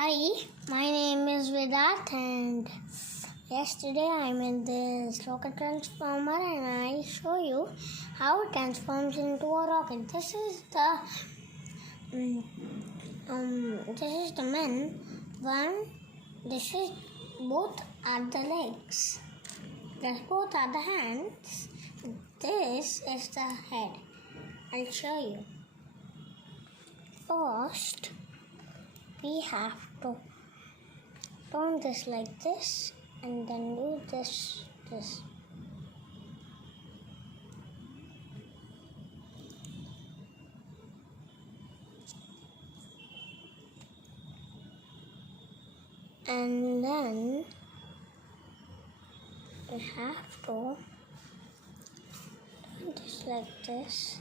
Hi, my name is Vedarth and yesterday I'm in this rocket transformer and I'll show you how it transforms into a rocket. This is the men. This is both are the legs. This both are the hands. This is the head. I'll show you. First, we have to turn this like this and then do this. And then we have to turn this like this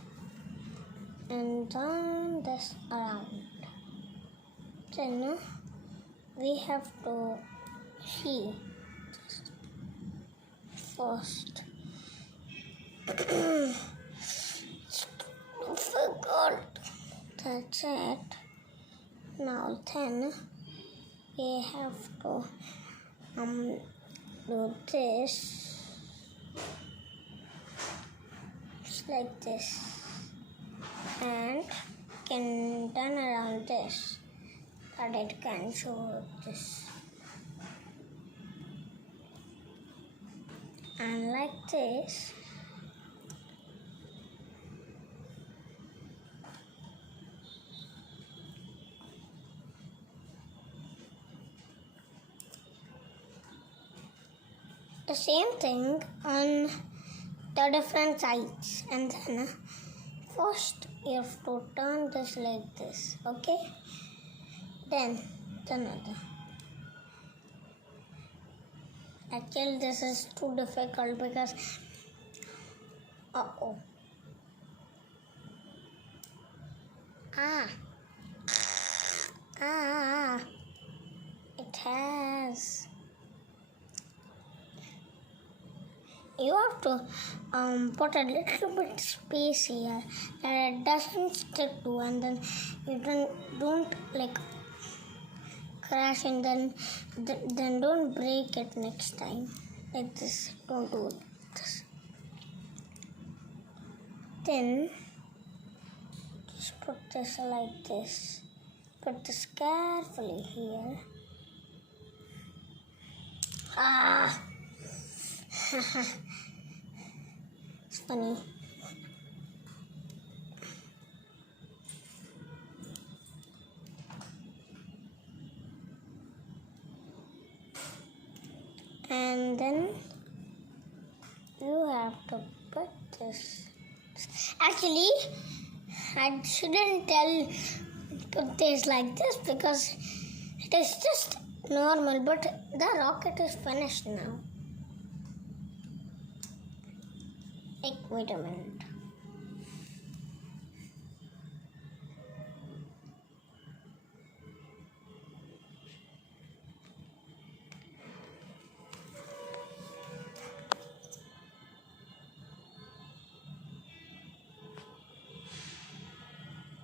and turn this around. Then we have to see first. Forgot. That's it. Now then we have to do this just like this and can turn around this. But it can show this and like this. The same thing on the different sides, and then first you have to turn this like this, okay? Then another. Actually, this is too difficult because it has. You have to put a little bit space here that it doesn't stick to, and then you don't like crash, and then don't break it next time. Like this, don't do this. Then just put this like this. Put this carefully here. It's funny. And then you have to put this. Actually, I shouldn't put this like this because it is just normal, but the rocket is finished now. Wait a minute.